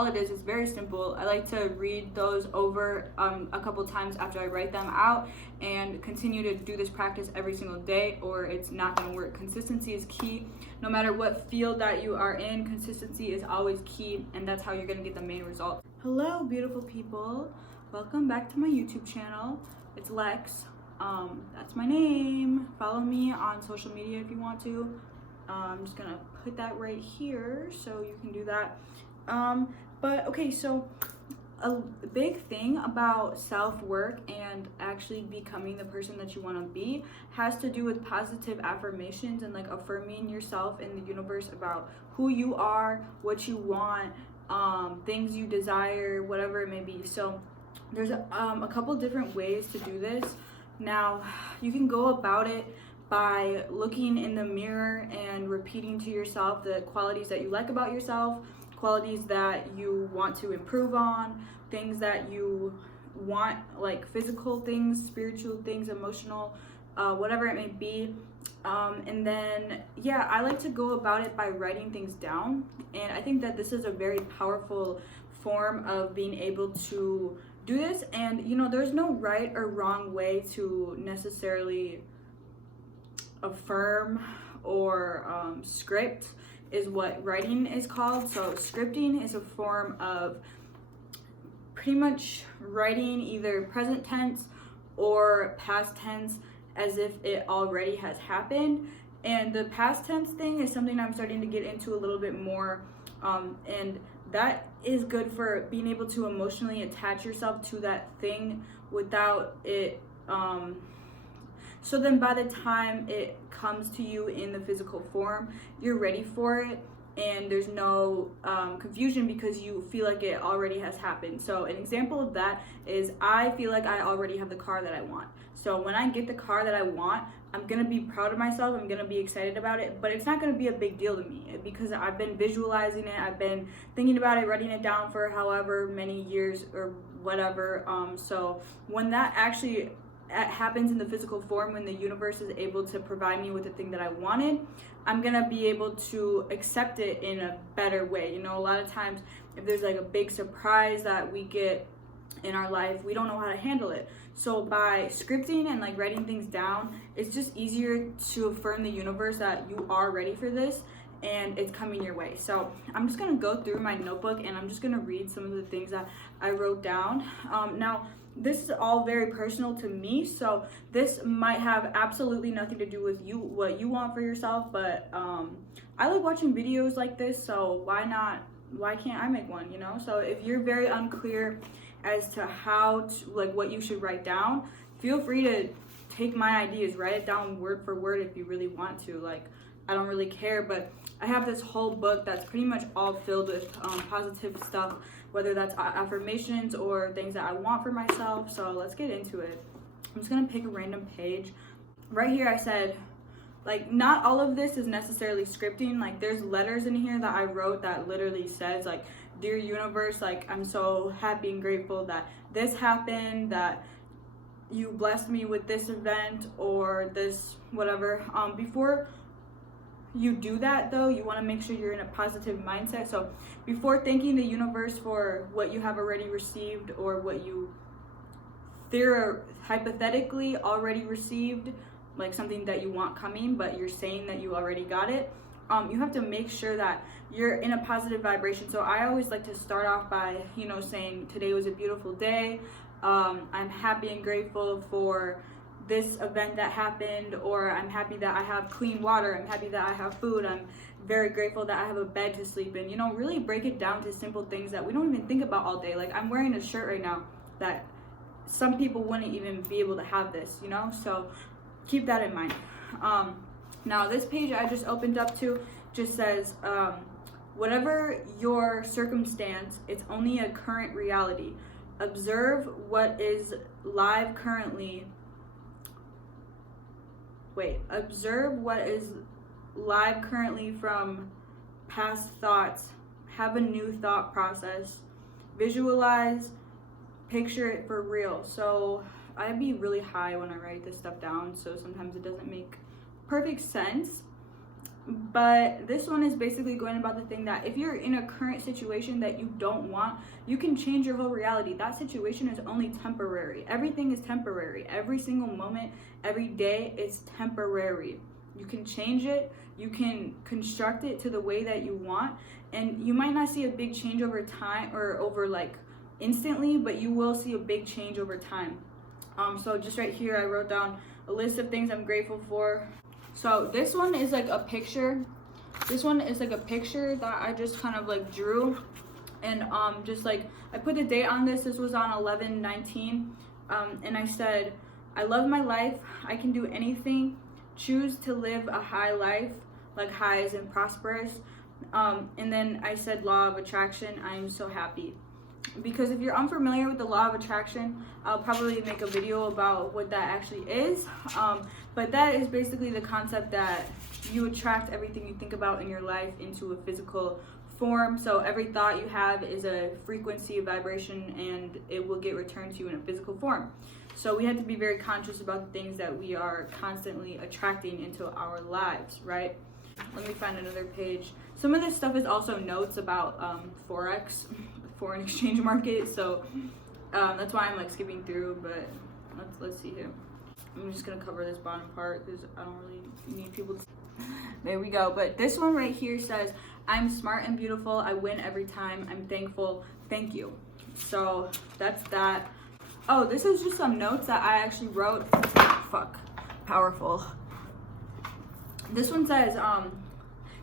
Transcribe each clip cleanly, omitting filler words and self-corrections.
all it is very simple. I like to read those over a couple times after I write them out and continue to do this practice every single day, or it's not going to work. Consistency is key. No matter what field that you are in, consistency is always key, and that's how you're going to get the main result. Hello, beautiful people. Welcome back to my YouTube channel. It's Lex. That's my name. Follow me on social media if you want to. I'm just gonna put that right here so you can do that. But okay, so a big thing about self-work and actually becoming the person that you want to be has to do with positive affirmations and like affirming yourself in the universe about who you are, what you want, things you desire, whatever it may be. So there's a couple different ways to do this. Now, you can go about it by looking in the mirror and repeating to yourself the qualities that you like about yourself, qualities that you want to improve on, things that you want, like physical things, spiritual things, emotional, whatever it may be. And then, yeah, I like to go about it by writing things down. And I think that this is a very powerful form of being able to do this. And, you know, there's no right or wrong way to necessarily affirm or script is what writing is called. So scripting is a form of pretty much writing either present tense or past tense as if it already has happened. And the past tense thing is something I'm starting to get into a little bit more, and that is good for being able to emotionally attach yourself to that thing without it so then by the time it comes to you in the physical form, you're ready for it and there's no confusion because you feel like it already has happened. So an example of that is I feel like I already have the car that I want. So when I get the car that I want, I'm gonna be proud of myself, I'm gonna be excited about it, but it's not gonna be a big deal to me because I've been visualizing it, I've been thinking about it, writing it down for however many years or whatever. So when that actually happens in the physical form, when the universe is able to provide me with the thing that I wanted, I'm gonna be able to accept it in a better way. You know, a lot of times if there's like a big surprise that we get in our life, we don't know how to handle it. So by scripting and like writing things down, it's just easier to affirm the universe that you are ready for this and it's coming your way. So I'm just gonna go through my notebook and I'm just gonna read some of the things that I wrote down. Now, this is all very personal to me, so this might have absolutely nothing to do with you, what you want for yourself, but I like watching videos like this, so why can't I make one, you know? So if you're very unclear as to how to, like what you should write down, feel free to take my ideas, write it down word for word if you really want to. Like, I don't really care, but I have this whole book that's pretty much all filled with positive stuff, whether that's affirmations or things that I want for myself. So let's get into it. I'm just gonna pick a random page. Right here I said, like, not all of this is necessarily scripting. Like, there's letters in here that I wrote that literally says, like, dear universe, like, I'm so happy and grateful that this happened, that you blessed me with this event or this whatever. Before you do that though, you want to make sure you're in a positive mindset. So before thanking the universe for what you have already received or what you hypothetically already received, like something that you want coming but you're saying that you already got it, you have to make sure that you're in a positive vibration. So I always like to start off by, you know, saying today was a beautiful day, I'm happy and grateful for this event that happened, or I'm happy that I have clean water, I'm happy that I have food, I'm very grateful that I have a bed to sleep in. You know, really break it down to simple things that we don't even think about all day. Like, I'm wearing a shirt right now that some people wouldn't even be able to have this, you know? So keep that in mind. Now this page I just opened up to just says, whatever your circumstance, it's only a current reality. Observe what is live currently. Observe what is live currently from past thoughts. Have a new thought process. Visualize, picture it for real. So I'd be really high when I write this stuff down, so sometimes it doesn't make perfect sense. But this one is basically going about the thing that if you're in a current situation that you don't want, you can change your whole reality. That situation is only temporary. Everything is temporary. Every single moment, every day is temporary. You can change it. You can construct it to the way that you want. And you might not see a big change over time or over like instantly, but you will see a big change over time. So just right here, I wrote down a list of things I'm grateful for. So this one is like a picture. This one is like a picture that I just kind of like drew, and just like I put the date on this. This was on 11/19, and I said, I love my life. I can do anything. Choose to live a high life, like high as in prosperous. And then I said law of attraction. I am so happy. Because if you're unfamiliar with the law of attraction, I'll probably make a video about what that actually is. But that is basically the concept that you attract everything you think about in your life into a physical form. So every thought you have is a frequency, a vibration, and it will get returned to you in a physical form. So we have to be very conscious about the things that we are constantly attracting into our lives, right? Let me find another page. Some of this stuff is also notes about Forex, foreign exchange market. So that's why I'm like skipping through, but let's see here. I'm just gonna cover this bottom part because I don't really need people to. There we go. But this one right here says, I'm smart and beautiful. I win every time. I'm thankful. Thank you. So that's that. Oh, this is just some notes that I actually wrote. Fuck. Powerful. This one says,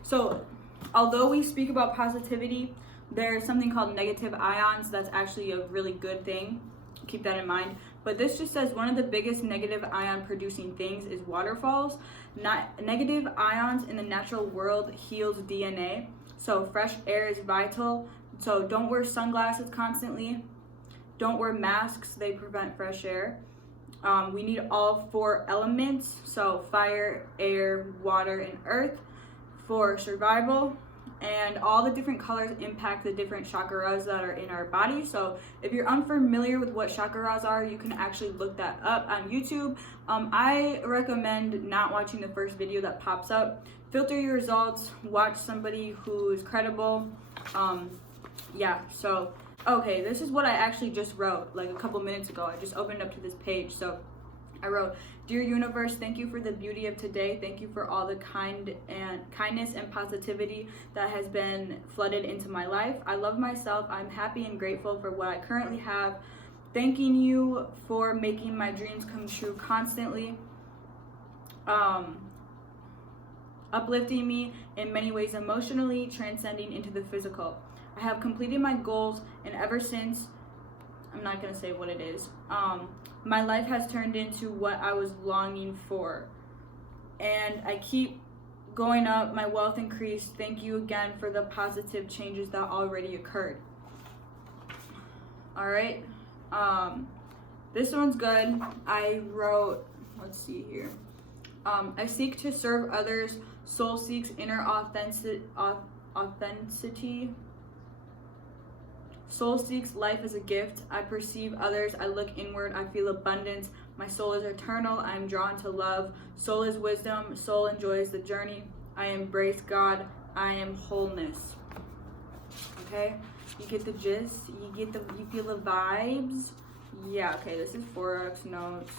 so although we speak about positivity, there's something called negative ions. That's actually a really good thing. Keep that in mind. But this just says one of the biggest negative ion producing things is waterfalls. Negative ions in the natural world heals DNA. So fresh air is vital. So don't wear sunglasses constantly. Don't wear masks. They prevent fresh air. We need all 4 elements. So fire, air, water, and earth for survival. And all the different colors impact the different chakras that are in our body. So if you're unfamiliar with what chakras are, you can actually look that up on YouTube. I recommend not watching the first video that pops up. Filter your results, watch somebody who's credible. Yeah, so, okay, this is what I actually just wrote like a couple minutes ago. I just opened up to this page. So I wrote, Dear universe, thank you for the beauty of today. Thank you for all the kindness and positivity that has been flooded into my life. I love myself. I'm happy and grateful for what I currently have. Thanking you for making my dreams come true constantly. Uplifting me in many ways emotionally, transcending into the physical. I have completed my goals, and ever since, I'm not going to say what it is, my life has turned into what I was longing for. And I keep going up, my wealth increased. Thank you again for the positive changes that already occurred. All right. This one's good. I wrote, let's see here. I seek to serve others. Soul seeks inner authenticity. Soul seeks life as a gift. I perceive others. I look inward. I feel abundance. My soul is eternal. I am drawn to love. Soul is wisdom. Soul enjoys the journey. I embrace God. I am wholeness. Okay, you get the gist. You feel the vibes. Yeah. Okay, this is Forex notes.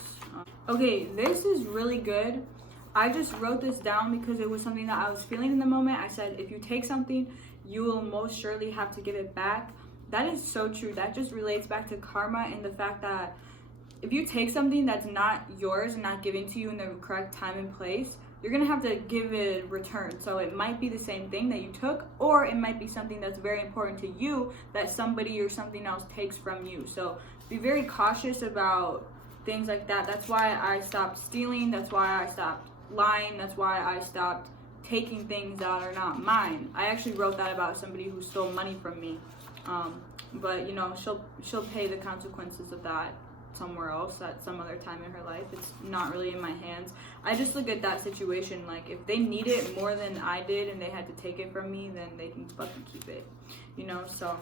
Okay, this is really good. I just wrote this down because it was something that I was feeling in the moment. I said, if you take something, you will most surely have to give it back. That is so true. That just relates back to karma and the fact that if you take something that's not yours and not given to you in the correct time and place, you're going to have to give it a return. So it might be the same thing that you took, or it might be something that's very important to you that somebody or something else takes from you. So be very cautious about things like that. That's why I stopped stealing. That's why I stopped lying. That's why I stopped taking things that are not mine. I actually wrote that about somebody who stole money from me. But you know, she'll pay the consequences of that somewhere else at some other time in her life. It's not really in my hands. I just look at that situation like if they need it more than I did and they had to take it from me, then they can fucking keep it, you know. So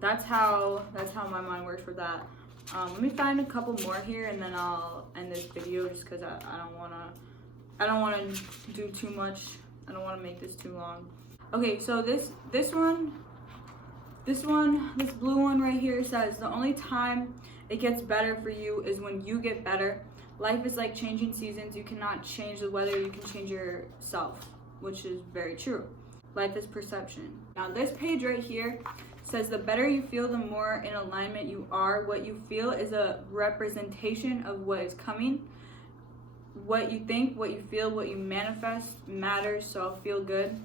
that's how my mind works for that. Let me find a couple more here and then I'll end this video just because I don't want to do too much I don't want to make this too long. Okay, so this blue one right here says the only time it gets better for you is when you get better. Life is like changing seasons. You cannot change the weather, you can change yourself, which is very true. Life is perception. Now this page right here says the better you feel, the more in alignment you are. What you feel is a representation of what is coming. What you think, what you feel, what you manifest matters, so I'll feel good.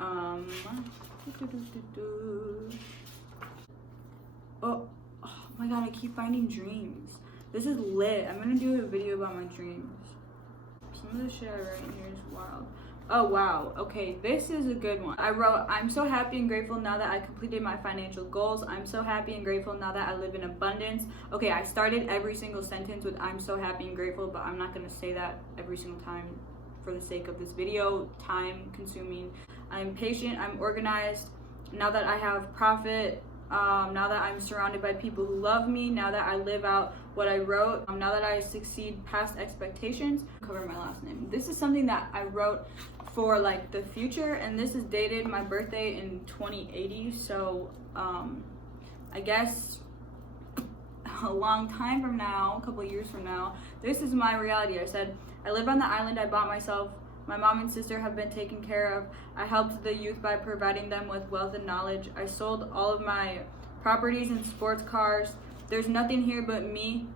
Oh my god, I keep finding dreams. This is lit. I'm gonna do a video about my dreams. Some of the shit I write in here is wild. Oh wow, okay, this is a good one. I wrote, I'm so happy and grateful now that I completed my financial goals. I'm so happy and grateful now that I live in abundance. Okay, I started every single sentence with I'm so happy and grateful, but I'm not gonna say that every single time for the sake of this video, time consuming. I'm patient, I'm organized, now that I have profit, now that I'm surrounded by people who love me, now that I live out what I wrote, now that I succeed past expectations. Cover my last name. This is something that I wrote for like the future, and this is dated my birthday in 2080, so I guess a long time from now, a couple of years from now, this is my reality. I said, I live on the island I bought myself. My mom and sister have been taken care of. I helped the youth by providing them with wealth and knowledge. I sold all of my properties and sports cars. There's nothing here but me,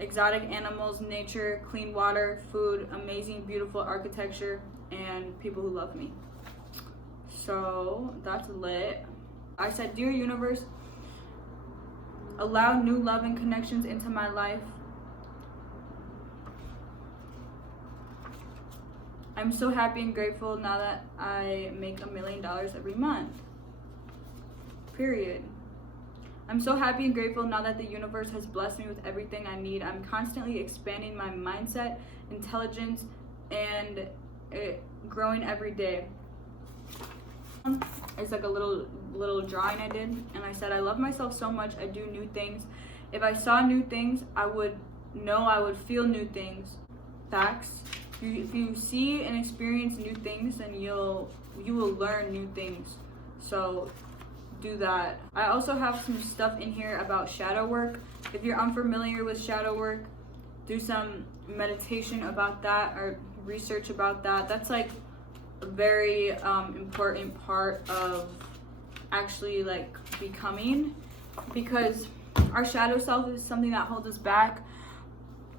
exotic animals, nature, clean water, food, amazing, beautiful architecture, and people who love me. So that's lit. I said, dear universe, allow new love and connections into my life. I'm so happy and grateful now that I make $1 million every month. Period. I'm so happy and grateful now that the universe has blessed me with everything I need. I'm constantly expanding my mindset, intelligence, and growing every day. It's like a little drawing I did, and I said, I love myself so much. I do new things. If I saw new things, I would know I would feel new things. Facts. If you see and experience new things, then you will learn new things. So do that. I also have some stuff in here about shadow work. If you're unfamiliar with shadow work, do some meditation about that or research about that. That's like a very important part of actually like becoming, because our shadow self is something that holds us back,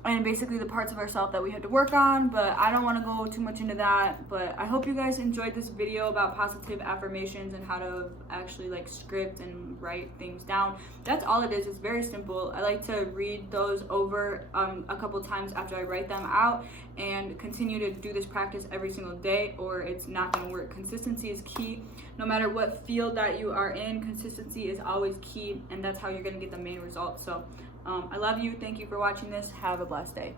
and basically the parts of ourselves that we had to work on, but I don't want to go too much into that. But I hope you guys enjoyed this video about positive affirmations and how to actually like script and write things down. That's all it is. It's very simple. I like to read those over a couple times after I write them out, and continue to do this practice every single day, or it's not going to work. Consistency is key. No matter what field that you are in, consistency is always key, and that's how you're going to get the main results. So I love you. Thank you for watching this. Have a blessed day.